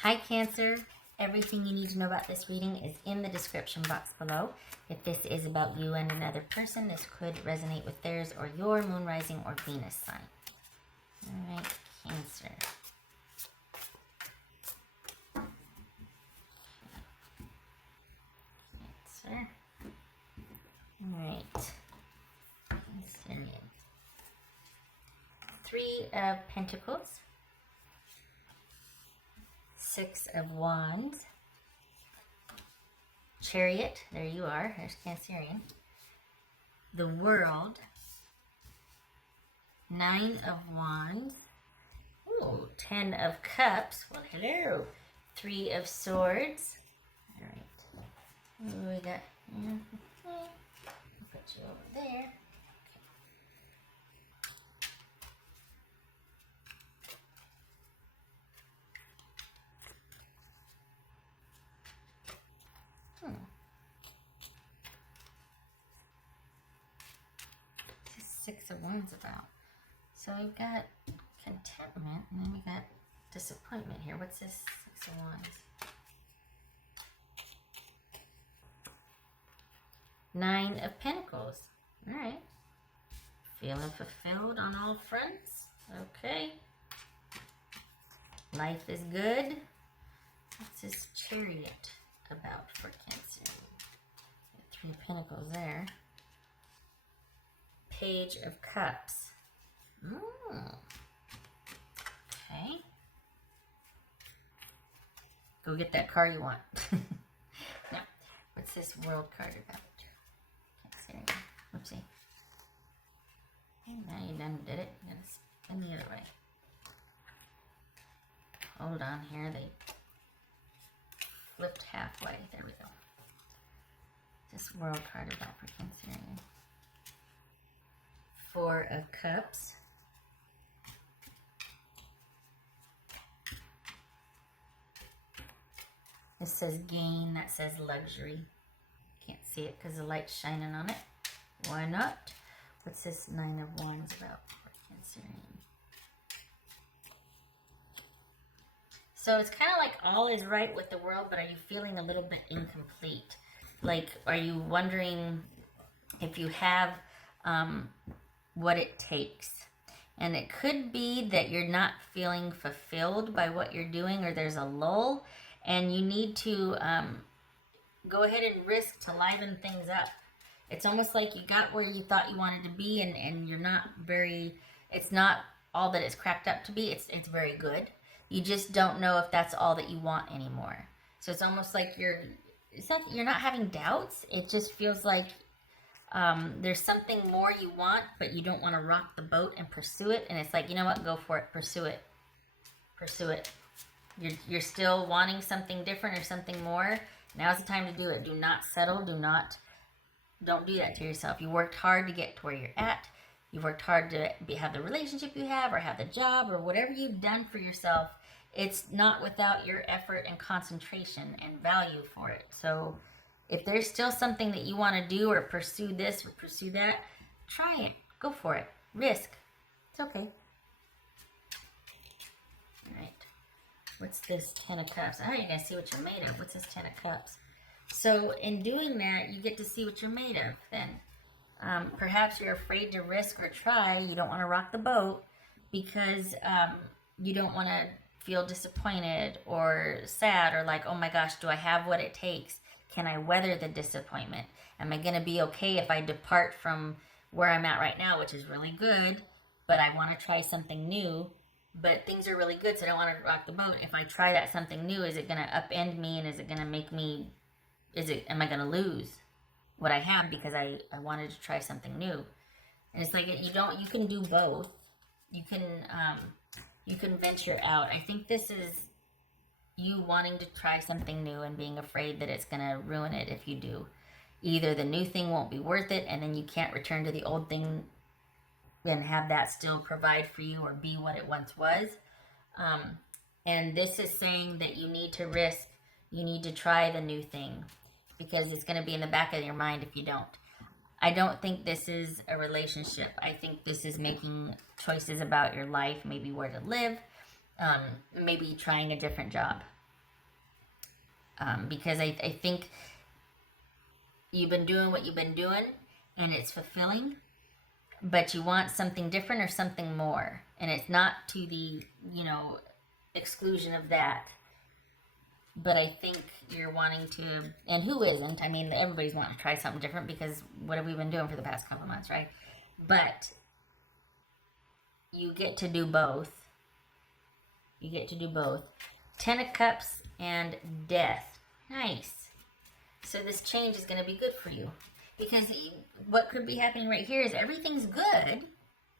Hi Cancer, everything you need to know about this reading is in the description box below. If this is about you and another person, this could resonate with theirs or your moon, rising, or Venus sign. All right, Cancer. Cancer. All right. Cancerian. 3 of Pentacles. 6 of Wands. Chariot, there you are, there's Cancerian. The World. 9 of Wands. Ooh, 10 of Cups. Well, hello. 3 of Swords. All right. Ooh, we got. I'll put you over there. This is 6 of Wands about. So we've got contentment, and then we got disappointment here. What's this 6 of Wands? 9 of Pentacles. All right. Feeling fulfilled on all fronts. Okay. Life is good. What's this Chariot about for Cancer? 3 of Pentacles there. Page of Cups. Okay. Go get that car you want. Now, what's this World card about? Cancer. Oopsie. Now you done did it. You gotta spin the other way. Hold on here. They flipped halfway. There we go. This World card about for Cancer. 4 of Cups. This says gain, that says luxury. Can't see it because the light's shining on it. Why not? What's this 9 of Wands about for Cancer? So it's kind of like all is right with the world, but are you feeling a little bit incomplete? Like, are you wondering if you have what it takes? And it could be that you're not feeling fulfilled by what you're doing, or there's a lull, and you need to go ahead and risk to liven things up. It's almost like you got where you thought you wanted to be, and you're not very, it's not all that it's cracked up to be. It's very good. You just don't know if that's all that you want anymore. So it's almost like it's like you're not having doubts. It just feels like there's something more you want, but you don't want to rock the boat and pursue it. And it's like, you know what? Go for it. Pursue it. Pursue it. You're still wanting something different or something more. Now's the time to do it. Do not settle. Don't do that to yourself. You worked hard to get to where you're at. You worked hard to have the relationship you have, or have the job, or whatever you've done for yourself. It's not without your effort and concentration and value for it. So if there's still something that you want to do, or pursue this or pursue that, try it. Go for it. Risk. It's okay. All right. What's this 10 of Cups? Oh, you're going to see what you're made of. What's this 10 of Cups? So in doing that, you get to see what you're made of then. Perhaps you're afraid to risk or try. You don't want to rock the boat because you don't want to feel disappointed or sad, or like, oh my gosh, do I have what it takes? Can I weather the disappointment? Am I going to be okay if I depart from where I'm at right now, which is really good, but I want to try something new, but things are really good, so I don't want to rock the boat. If I try that something new, is it going to upend me, and is it going to make me, am I going to lose what I have because I wanted to try something new? And it's like, you can do both. You can venture out. I think this is you wanting to try something new and being afraid that it's going to ruin it if you do. Either the new thing won't be worth it, and then you can't return to the old thing and have that still provide for you or be what it once was. And this is saying that you need to risk, you need to try the new thing, because it's going to be in the back of your mind if you don't. I don't think this is a relationship. I think this is making choices about your life, maybe where to live, maybe trying a different job. because I think you've been doing what you've been doing and it's fulfilling, but you want something different or something more. And it's not to the, exclusion of that. But I think you're wanting to, and who isn't? I mean, everybody's wanting to try something different because what have we been doing for the past couple of months, right? But you get to do both. You get to do both. 10 of Cups and Death. Nice. So this change is going to be good for you. Because what could be happening right here is everything's good.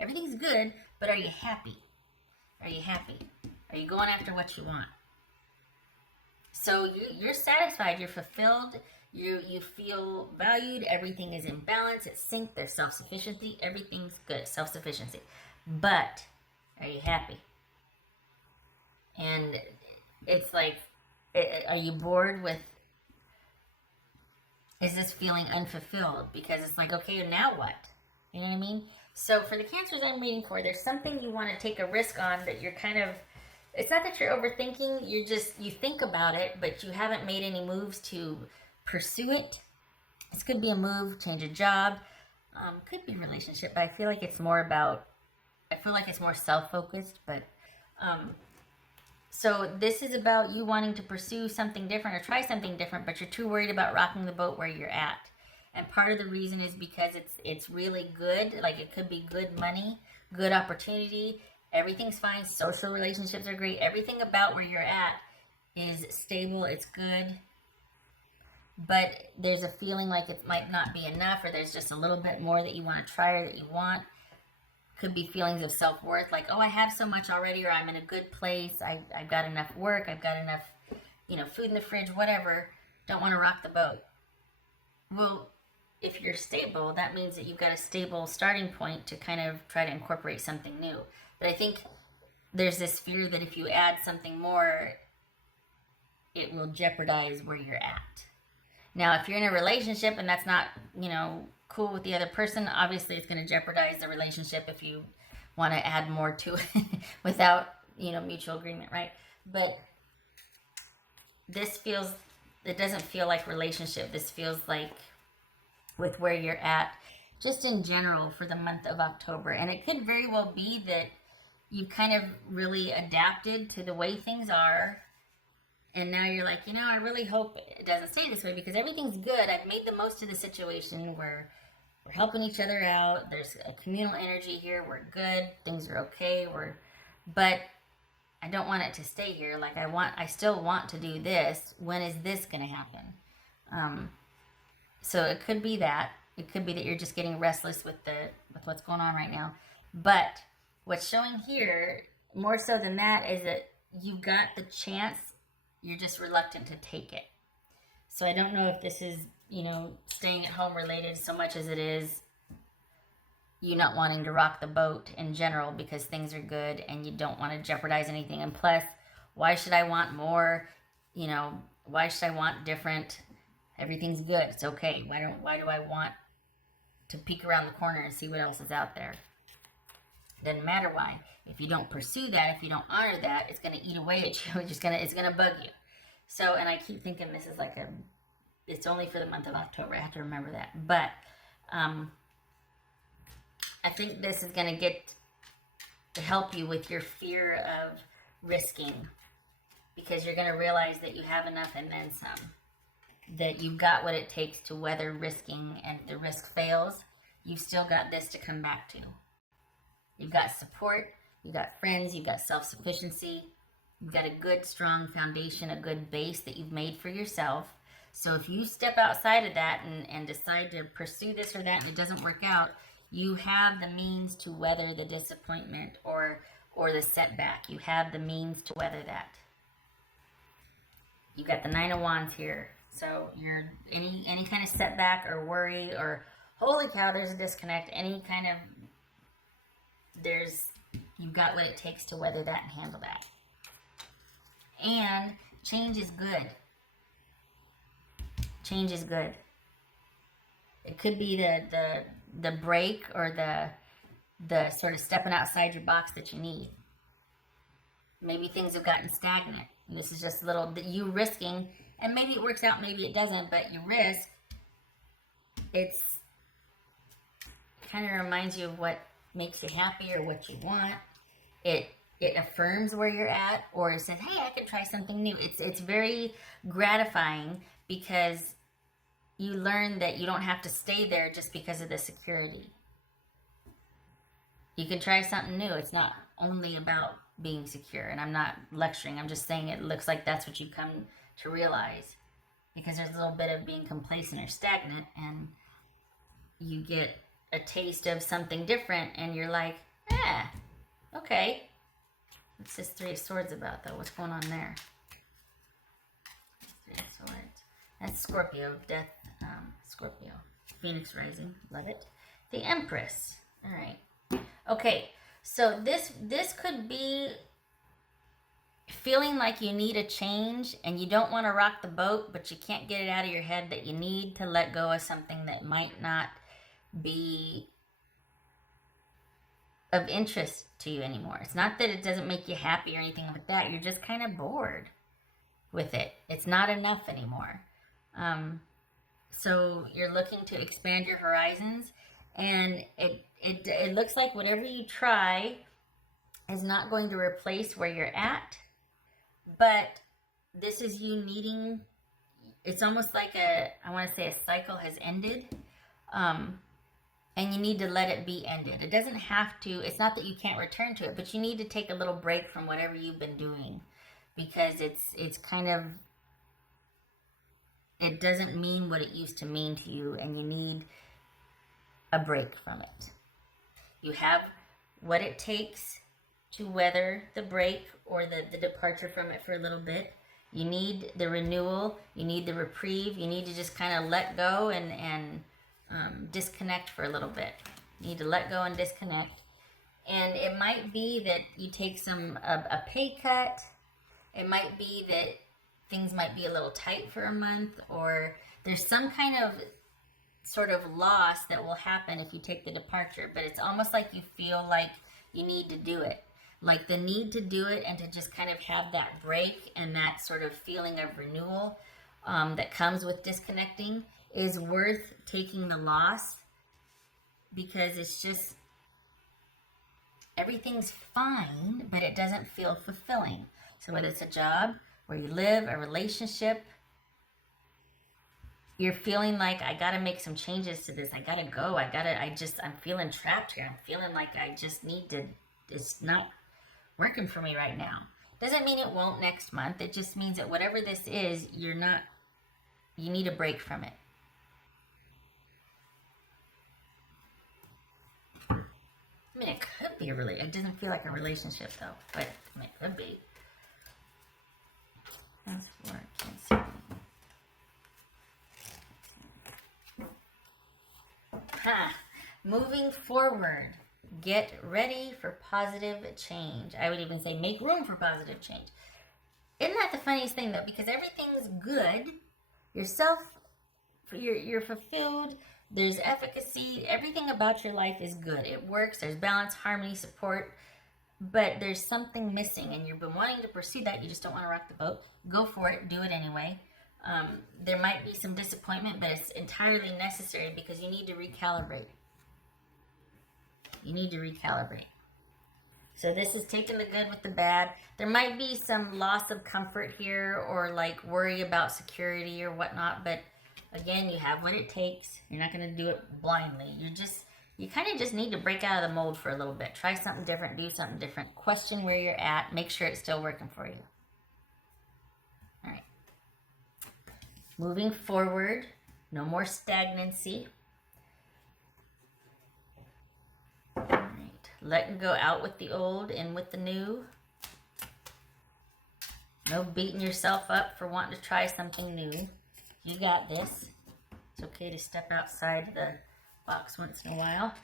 Everything's good, but are you happy? Are you happy? Are you going after what you want? So you're satisfied, you're fulfilled, you feel valued, everything is in balance, it's synced, there's self-sufficiency, everything's good, self-sufficiency. But are you happy? And it's like, are you bored with, is this feeling unfulfilled? Because it's like, okay, now what? You know what I mean? So for the Cancers I'm reading for, there's something you want to take a risk on that you're kind of, it's not that you're overthinking, you think about it, but you haven't made any moves to pursue it. This could be a move, change a job, could be a relationship, but I feel like it's more self-focused, but, so this is about you wanting to pursue something different or try something different, but you're too worried about rocking the boat where you're at. And part of the reason is because it's really good, like it could be good money, good opportunity, everything's fine, social relationships are great, everything about where you're at is stable, it's good, but there's a feeling like it might not be enough, or there's just a little bit more that you want to try or that you want. Could be feelings of self-worth, like, oh, I have so much already, or I'm in a good place, I've got enough work, I've got enough, food in the fridge, whatever, don't want to rock the boat. Well, if you're stable, that means that you've got a stable starting point to kind of try to incorporate something new. But I think there's this fear that if you add something more, it will jeopardize where you're at. Now, if you're in a relationship and that's not, cool with the other person, obviously it's going to jeopardize the relationship if you want to add more to it without, mutual agreement, right? But it doesn't feel like relationship. This feels like with where you're at, just in general for the month of October. And it could very well be that you've kind of really adapted to the way things are. And now you're like, I really hope it doesn't stay this way because everything's good. I've made the most of the situation where we're helping each other out. There's a communal energy here. We're good. Things are okay. But I don't want it to stay here. Like I still want to do this. When is this going to happen? So it could be that. It could be that you're just getting restless with what's going on right now. But what's showing here, more so than that, is that you've got the chance. You're just reluctant to take it. So I don't know if this is, staying at home related so much as it is you not wanting to rock the boat in general because things are good and you don't want to jeopardize anything. And plus, why should I want more? Why should I want different? Everything's good. It's okay. Why do I want to peek around the corner and see what else is out there? Doesn't matter why. If you don't pursue that, if you don't honor that, it's going to eat away at you. It's going to bug you. So, and I keep thinking this is like it's only for the month of October. I have to remember that. But I think this is going to help you with your fear of risking, because you're going to realize that you have enough and then some, that you've got what it takes to weather risking, and if the risk fails, you've still got this to come back to. You've got support, you've got friends, you've got self-sufficiency, you've got a good, strong foundation, a good base that you've made for yourself. So if you step outside of that and decide to pursue this or that and it doesn't work out, you have the means to weather the disappointment or the setback. You have the means to weather that. You've got the Nine of Wands here. So you're any kind of setback or worry or holy cow, there's a disconnect, any kind of, you've got what it takes to weather that and handle that. And change is good. Change is good. It could be the break or the sort of stepping outside your box that you need. Maybe things have gotten stagnant. And this is just you risking And maybe it works out, maybe it doesn't, but you risk. It's kind of reminds you of what makes you happy or what you want. It affirms where you're at, or it says, hey, I can try something new. It's very gratifying because you learn that you don't have to stay there just because of the security. You can try something new. It's not only about being secure. And I'm not lecturing. I'm just saying it looks like that's what you come to realize. Because there's a little bit of being complacent or stagnant, and you get a taste of something different, and you're like, okay. What's this Three of Swords about, though? What's going on there? Three of Swords. That's Scorpio. Death. Scorpio. Phoenix rising. Love it. The Empress. All right. Okay. So this could be feeling like you need a change and you don't want to rock the boat, but you can't get it out of your head that you need to let go of something that might not be of interest to you anymore. It's not that it doesn't make you happy or anything like that. You're just kind of bored with it. It's not enough anymore. So you're looking to expand your horizons, and it looks like whatever you try is not going to replace where you're at, but this is you needing, it's almost like I want to say a cycle has ended, and you need to let it be ended. It doesn't have to, it's not that you can't return to it, but you need to take a little break from whatever you've been doing, because it's kind of, it doesn't mean what it used to mean to you, and you need a break from it. You have what it takes to weather the break or the departure from it for a little bit. You need the renewal. You need the reprieve. You need to just kind of let go and disconnect for a little bit. You need to let go and disconnect. And it might be that you take a pay cut. It might be that things might be a little tight for a month, or there's some kind of sort of loss that will happen if you take the departure, but it's almost like you feel like you need to do it. Like the need to do it and to just kind of have that break and that sort of feeling of renewal that comes with disconnecting is worth taking the loss, because it's just, everything's fine, but it doesn't feel fulfilling. So whether it's a job, where you live, a relationship, you're feeling like, I gotta make some changes to this. I gotta go. I'm feeling trapped here. I'm feeling like I just need to, it's not working for me right now. Doesn't mean it won't next month. It just means that whatever this is, you need a break from it. I mean, it could be it doesn't feel like a relationship though, but it could be. That's for Cancer. Moving forward, get ready for positive change. I would even say make room for positive change. Isn't that the funniest thing though? Because everything's good. You're fulfilled. There's efficacy. Everything about your life is good. It works. There's balance, harmony, support. But there's something missing, and you've been wanting to pursue that. You just don't want to rock the boat. Go for it. Do it anyway. There might be some disappointment, but it's entirely necessary because you need to recalibrate. You need to recalibrate. So this is taking the good with the bad. There might be some loss of comfort here, or like worry about security or whatnot, but again, you have what it takes. You're not going to do it blindly. You kind of just need to break out of the mold for a little bit. Try something different, do something different. Question where you're at. Make sure it's still working for you. All right. Moving forward, no more stagnancy. All right. Letting go out with the old, in with the new. No beating yourself up for wanting to try something new. You got this. It's okay to step outside the box once in a while.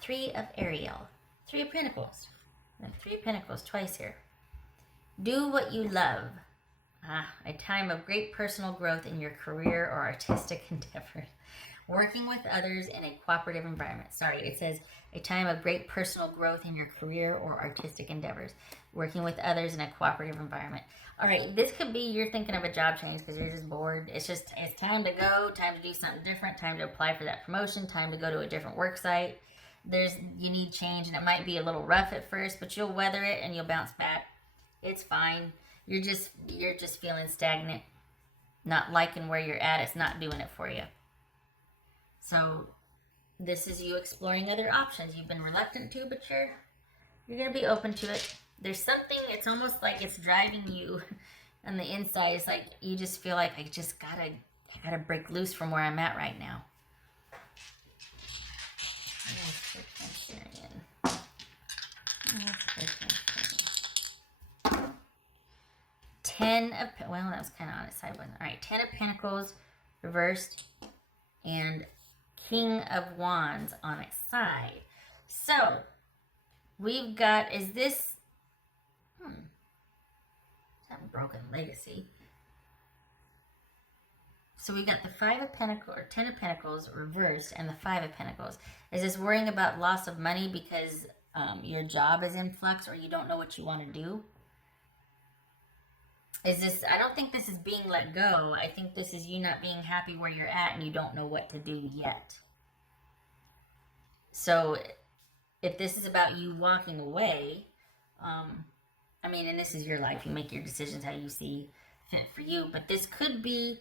Three of Ariel. Three of Pentacles. Three of Pentacles twice here. Do what you love. A time of great personal growth in your career or artistic endeavors. Working with others in a cooperative environment. Sorry, it says a time of great personal growth in your career or artistic endeavors. Working with others in a cooperative environment. All right, this could be you're thinking of a job change because you're just bored. It's time to go, time to do something different, time to apply for that promotion, time to go to a different work site. You need change, and it might be a little rough at first, but you'll weather it and you'll bounce back. It's fine. You're just feeling stagnant, not liking where you're at. It's not doing it for you. So this is you exploring other options. You've been reluctant to, but you're gonna be open to it. There's something. It's almost like it's driving you on the inside. It's like you just feel like I gotta break loose from where I'm at right now. 10 of, well, that was kind of on its side, wasn't it? All right, 10 of Pentacles reversed and King of Wands on its side. So we've got, is this, that broken legacy. So we've got the 5 of Pentacles, or 10 of Pentacles reversed, and the 5 of Pentacles. Is this worrying about loss of money because your job is in flux or you don't know what you want to do? Is this, I don't think this is being let go. I think this is you not being happy where you're at and you don't know what to do yet. So if this is about you walking away, I mean, and this is your life. You make your decisions how you see fit for you. But this could be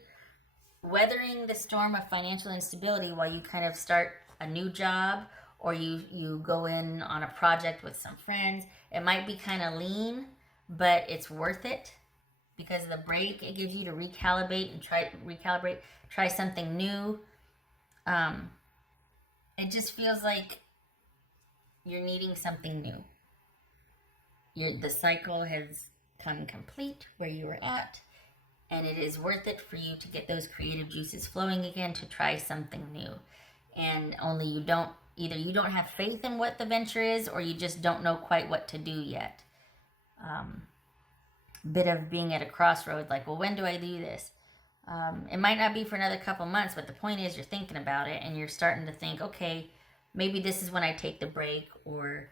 weathering the storm of financial instability while you kind of start a new job, or you go in on a project with some friends. It might be kind of lean, but it's worth it because the break it gives you to recalibrate and try something new. It just feels like you're needing something new. The cycle has come complete where you were at, and it is worth it for you to get those creative juices flowing again, to try something new. And only either you don't have faith in what the venture is, or you just don't know quite what to do yet. Bit of being at a crossroads, like, well, when do I do this? It might not be for another couple months, but the point is you're thinking about it and you're starting to think, okay, maybe this is when I take the break, or,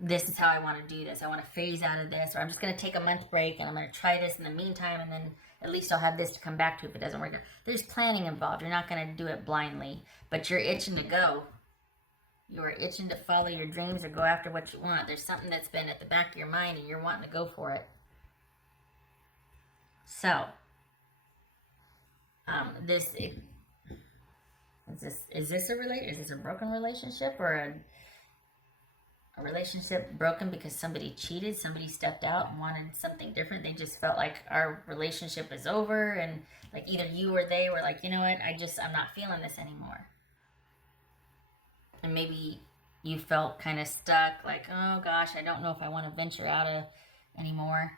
this is how I want to do this. I want to phase out of this, or I'm just going to take a month break and I'm going to try this in the meantime, and then at least I'll have this to come back to if it doesn't work out. There's planning involved. You're not going to do it blindly, but you're itching to go. You're itching to follow your dreams or go after what you want. There's something that's been at the back of your mind and you're wanting to go for it. So, is this a broken relationship, or a relationship broken because somebody cheated, somebody stepped out and wanted something different? They just felt like our relationship is over, and like either you or they were like, you know what, I'm not feeling this anymore. And maybe you felt kind of stuck, like, oh gosh, I don't know if I want to venture out of anymore.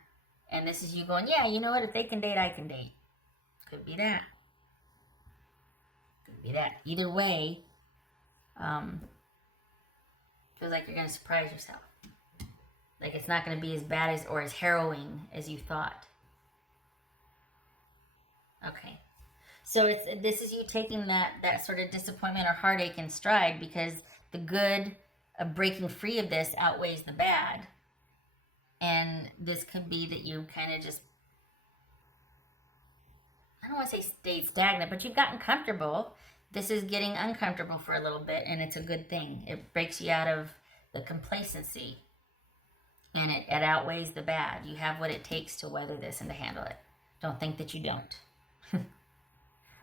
And this is you going, yeah, you know what, if they can date, I can date. Could be that. Could be that. Either way, feels like you're going to surprise yourself. Like it's not going to be as bad or as harrowing as you thought. Okay. So this is you taking that sort of disappointment or heartache in stride, because the good of breaking free of this outweighs the bad. And this could be that you kind of just, I don't want to say stayed stagnant, but you've gotten comfortable. This is getting uncomfortable for a little bit, and it's a good thing. It breaks you out of the complacency, and it outweighs the bad. You have what it takes to weather this and to handle it. Don't think that you don't.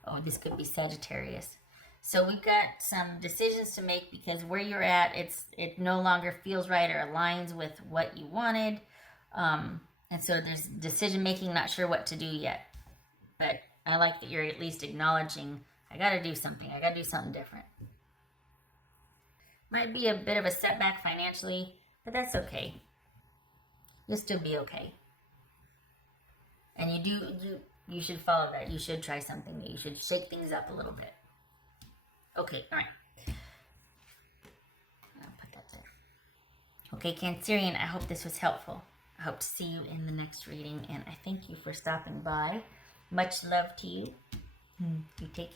Oh, this could be Sagittarius. So we've got some decisions to make, because where you're at, it no longer feels right or aligns with what you wanted. And so there's decision making, not sure what to do yet. But I like that you're at least acknowledging, I got to do something. I got to do something different. Might be a bit of a setback financially, but that's okay. You'll still be okay. And you should follow that. You should try something new. You should shake things up a little bit. Okay, all right. I'll put that there. Okay, Cancerian, I hope this was helpful. I hope to see you in the next reading, and I thank you for stopping by. Much love to you. You take care.